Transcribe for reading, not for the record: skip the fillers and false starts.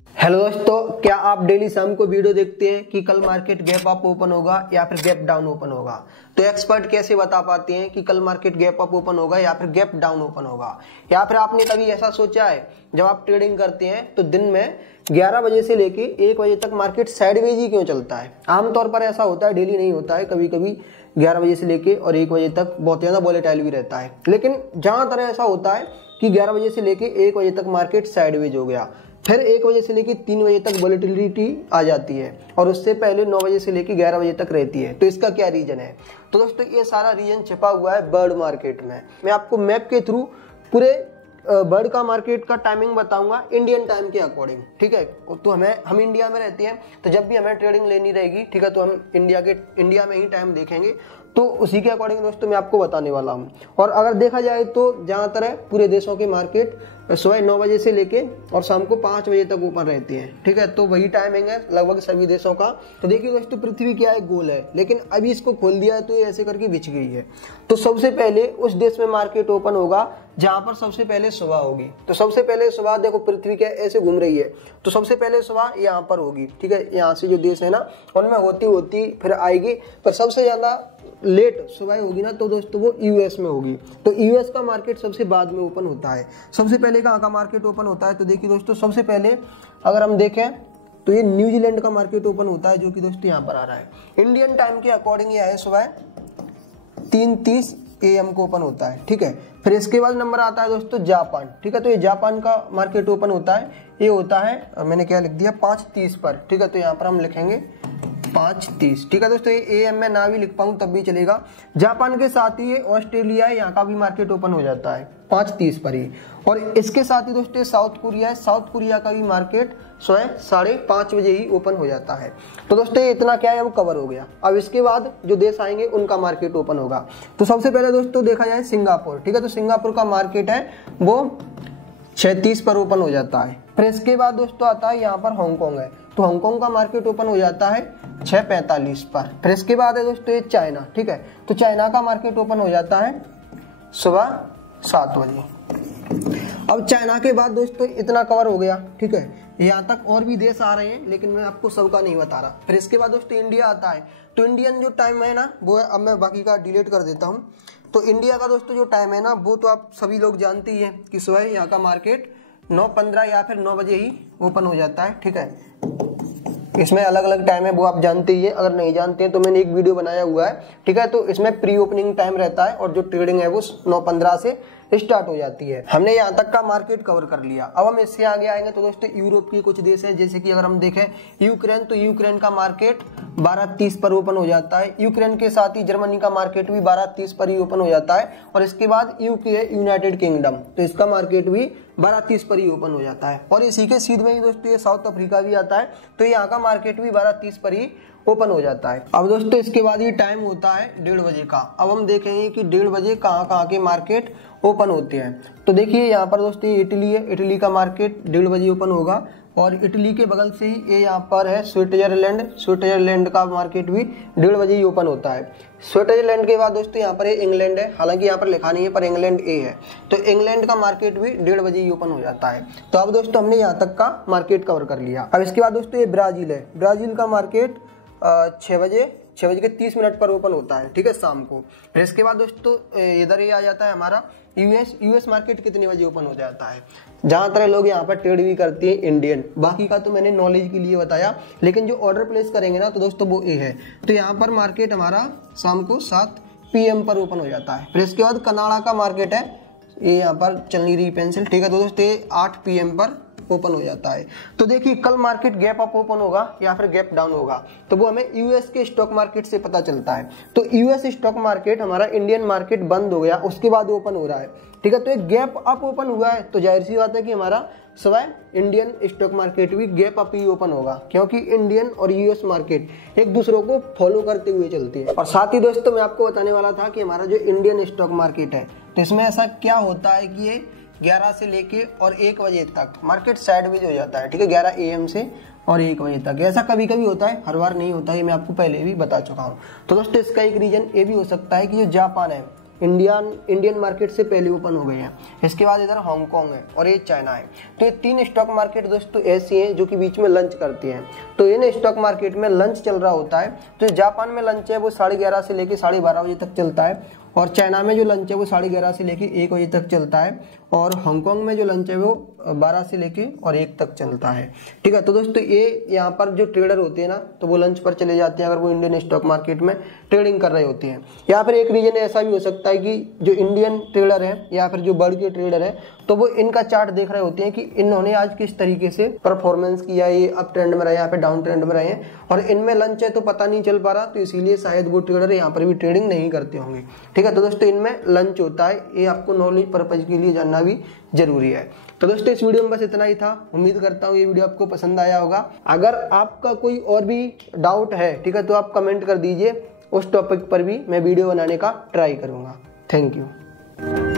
Hello दोस्तों, क्या आप डेली शाम को वीडियो देखते हैं कि कल मार्केट गैप अप ओपन होगा या फिर गैप डाउन ओपन होगा? तो एक्सपर्ट कैसे बता पाते हैं कि कल मार्केट गैप अप ओपन होगा या फिर गैप डाउन ओपन होगा? या फिर आपने कभी ऐसा सोचा है जब आप ट्रेडिंग करते हैं तो दिन में 11 बजे से लेके 1 बजे तक मार्केट साइडवेज ही क्यों चलता है? आमतौर पर ऐसा होता है, डेली नहीं होता है, कभी कभी 11 बजे से लेके और 1 बजे तक बहुत ज्यादा वोलेटाइल भी रहता है। लेकिन ज्यादातर ऐसा होता है कि 11 बजे से लेके 1 बजे तक मार्केट साइडवेज हो गया, फिर 1 बजे से लेकर 3 बजे तक वोलेटिलिटी आ जाती है और उससे पहले 9 बजे से लेकर 11 बजे तक रहती है। तो इसका क्या रीजन है? तो दोस्तों ये सारा रीजन छिपा हुआ है बर्ड मार्केट में। मैं आपको मैप के थ्रू पूरे बर्ड का मार्केट का टाइमिंग बताऊंगा इंडियन टाइम के अकॉर्डिंग, ठीक है। तो हम इंडिया में रहते हैं, तो जब भी हमें ट्रेडिंग लेनी रहेगी, ठीक है, तो हम इंडिया में ही टाइम देखेंगे, तो उसी के अकॉर्डिंग दोस्तों मैं आपको बताने वाला हूँ। और अगर देखा जाए तो ज़्यादातर है पूरे देशों के मार्केट सुबह 9 बजे से लेके और शाम को 5 बजे तक ओपन रहती है, ठीक है। तो वही टाइमिंग है लगभग सभी देशों का। तो देखिए दोस्तों, पृथ्वी क्या है, गोल है, लेकिन अभी इसको खोल दिया है तो ये ऐसे करके बिछ गई है। तो सबसे पहले उस देश में मार्केट ओपन होगा जहां पर सबसे पहले सुबह होगी। तो सबसे पहले सुबह, देखो पृथ्वी क्या ऐसे घूम रही है, तो सबसे पहले सुबह यहाँ पर होगी, ठीक है। यहाँ से जो देश है ना उनमें होती होती फिर आएगी, पर सबसे ज्यादा लेट सुबह होगी ना तो दोस्तों वो यूएस में होगी। तो यूएस का मार्केट सबसे बाद में ओपन होता है। सबसे पहले कहाँ का मार्केट ओपन होता है? तो देखिए दोस्तों, सबसे पहले अगर हम देखें तो ये न्यूजीलैंड का मार्केट ओपन होता है, जो कि दोस्तों यहाँ पर आ रहा है। इंडियन टाइम के अकॉर्डिंग ये है सुबह 3:30 AM को ओपन होता है, ठीक है। फिर इसके बाद नंबर आता है दोस्तों जापान, ठीक है। तो ये जापान का मार्केट ओपन होता है, ये होता है, मैंने क्या लिख दिया, 5:30 पर, ठीक है। तो यहाँ पर हम लिखेंगे 5:30, ठीक है दोस्तों। ये AM में ना भी लिख पाऊं तब भी चलेगा। जापान के साथ ही ये ऑस्ट्रेलिया है, यहाँ का भी मार्केट ओपन हो जाता है 5:30 पर ही। और इसके साथ ही दोस्तों साउथ कोरिया है, साउथ कोरिया का भी मार्केट सुबह 5:30 बजे ही ओपन हो जाता है। तो दोस्तों ये इतना क्या है, वो कवर हो गया। अब इसके बाद जो देश आएंगे उनका मार्केट ओपन होगा। तो सबसे पहले दोस्तों देखा जाए सिंगापुर, ठीक है। तो सिंगापुर का मार्केट है वो 6:30 पर ओपन हो जाता है। फिर इसके बाद दोस्तों आता है यहाँ पर हांगकांग है, तो हांगकांग का मार्केट ओपन हो जाता है 6:45 पर। फिर इसके बाद है दोस्तों ये चाइना, ठीक है। तो चाइना का मार्केट ओपन हो जाता है सुबह 7 बजे। अब चाइना के बाद दोस्तों इतना कवर हो गया, ठीक है। यहाँ तक और भी देश आ रहे हैं, लेकिन मैं आपको सबका नहीं बता रहा। फिर इसके बाद दोस्तों इंडिया आता है। तो इंडियन जो टाइम है ना वो है, अब मैं बाकी का डिलीट कर देता हूँ। तो इंडिया का दोस्तों जो टाइम है ना वो तो आप सभी लोग जानते ही हैं कि सुबह यहाँ का मार्केट 9:15 या फिर 9 बजे ही ओपन हो जाता है, ठीक है। इसमें अलग अलग टाइम है, वो आप जानते ही है। अगर नहीं जानते हैं तो मैंने एक वीडियो बनाया हुआ है, ठीक है। तो इसमें प्री ओपनिंग टाइम रहता है और जो ट्रेडिंग है वो 9:15 से स्टार्ट हो जाती है। हमने यहाँ तक का मार्केट कवर कर लिया। अब हम इससे आगे आएंगे तो दोस्तों यूरोप के कुछ देश हैं, जैसे कि अगर हम देखें यूक्रेन, तो यूक्रेन का मार्केट 12:30 पर ओपन हो जाता है। यूक्रेन के साथ ही जर्मनी का मार्केट भी 12:30 पर ही ओपन हो जाता है। और इसके बाद यूके है, यूनाइटेड किंगडम, तो इसका मार्केट भी 12:30 पर ही ओपन हो जाता है। और इसी के सीध में ही दोस्तों ये साउथ अफ्रीका भी आता है, तो यहाँ का मार्केट भी 12:30 पर ही ओपन हो जाता है। अब दोस्तों इसके बाद ये टाइम होता है 1:30 बजे का। अब हम देखेंगे कि 1:30 बजे कहाँ के मार्केट ओपन होते हैं। तो देखिए यहाँ पर दोस्तों इटली है, इटली का मार्केट 1:30 बजे ओपन होगा। और इटली के बगल से ही ये यहाँ पर है स्विट्जरलैंड, स्विट्जरलैंड का मार्केट भी 1:30 बजे ही ओपन होता है। स्विट्जरलैंड के बाद दोस्तों यहाँ पर इंग्लैंड है, हालांकि यहाँ पर लिखा नहीं है पर इंग्लैंड ए है, तो इंग्लैंड का मार्केट भी 1:30 बजे ही ओपन हो जाता है। तो अब दोस्तों हमने यहाँ तक का मार्केट कवर कर लिया। अब इसके बाद दोस्तों ये ब्राजील है, ब्राजील का मार्केट 6 बजे 6:30 पर ओपन होता है, ठीक है, शाम को। फिर इसके बाद दोस्तों इधर ही आ जाता है हमारा यूएस मार्केट कितने बजे ओपन हो जाता है। जहां तरह लोग यहाँ पर ट्रेड भी करते हैं इंडियन, बाकी का तो मैंने नॉलेज के लिए बताया, लेकिन जो ऑर्डर प्लेस करेंगे ना तो दोस्तों वो ए है। तो यहाँ पर मार्केट हमारा शाम को 7 PM पर ओपन हो जाता है। फिर इसके बाद कनाडा का मार्केट है, ये यहाँ पर चल नहीं रही पेंसिल, ठीक है। तो दोस्तों 8 PM पर ओपन हो जाता है। तो देखिए कल मार्केट गैप अप ओपन होगा या फिर गैप डाउन होगा, तो वो हमें यूएस के स्टॉक मार्केट से पता चलता है। तो यूएस स्टॉक मार्केट हमारा इंडियन मार्केट बंद हो गया, उसके बाद ओपन हो रहा है, ठीक है। तो एक गैप अप ओपन हुआ है, तो जाहिर सी बात है कि हमारा सुबह इंडियन स्टॉक मार्केट भी गैप अप ही ओपन होगा, क्योंकि इंडियन और यूएस मार्केट एक दूसरों को फॉलो करते हुए चलती है। और साथ ही दोस्तों मैं आपको बताने वाला था कि हमारा जो इंडियन स्टॉक मार्केट है, तो इसमें ऐसा क्या होता है कि ये 11 से लेके और 1 बजे तक मार्केट साइडवेज हो जाता है, ठीक है। 11 AM से और 1 बजे तक ऐसा कभी कभी होता है, हर बार नहीं होता है, ये मैं आपको पहले भी बता चुका हूँ। तो दोस्तों इसका एक रीजन ये भी हो सकता है कि जो जापान है, इंडियन मार्केट से पहले ओपन हो गए हैं। इसके बाद इधर हांगकांग है और ये चाइना है। तो ये 3 स्टॉक मार्केट दोस्तों ऐसी हैं जो कि बीच में लंच करती हैं। तो इन स्टॉक मार्केट में लंच चल रहा होता है। तो जापान में लंच है वो 11:30 से लेकर 12:30 बजे तक चलता है, और चाइना में जो लंच है वो 11:30 से लेकर 1 बजे तक चलता है, और हांगकांग में जो लंच है वो 12 से लेके और 1 तक चलता है। ठीक है, तो दोस्तों ये यहाँ पर जो ट्रेडर होते हैं ना, तो वो लंच पर चले जाते हैं अगर वो इंडियन स्टॉक मार्केट में ट्रेडिंग कर रहे होते हैं। या फिर एक रीजन ऐसा भी हो सकता है कि जो इंडियन ट्रेडर है या फिर जो बड़ के ट्रेडर है, तो वो इनका चार्ट देख रहे होते हैं कि इन्होंने आज किस तरीके से परफॉर्मेंस किया, ये अप ट्रेंड में रहे यहाँ पे डाउन ट्रेंड में रहे हैं, और इनमें लंच है तो पता नहीं चल पा रहा, तो इसीलिए शायद वो ट्रेडर यहाँ पर भी ट्रेडिंग नहीं करते होंगे। ठीक है, तो दोस्तों इनमें लंच होता है, ये आपको नॉलेज पर्पज के लिए जानना भी जरूरी है। तो दोस्तों इस वीडियो में बस इतना ही था। उम्मीद करता हूँ ये वीडियो आपको पसंद आया होगा। अगर आपका कोई और भी डाउट है, ठीक है, तो आप कमेंट कर दीजिए, उस टॉपिक पर भी मैं वीडियो बनाने का ट्राई करूँगा। Thank you.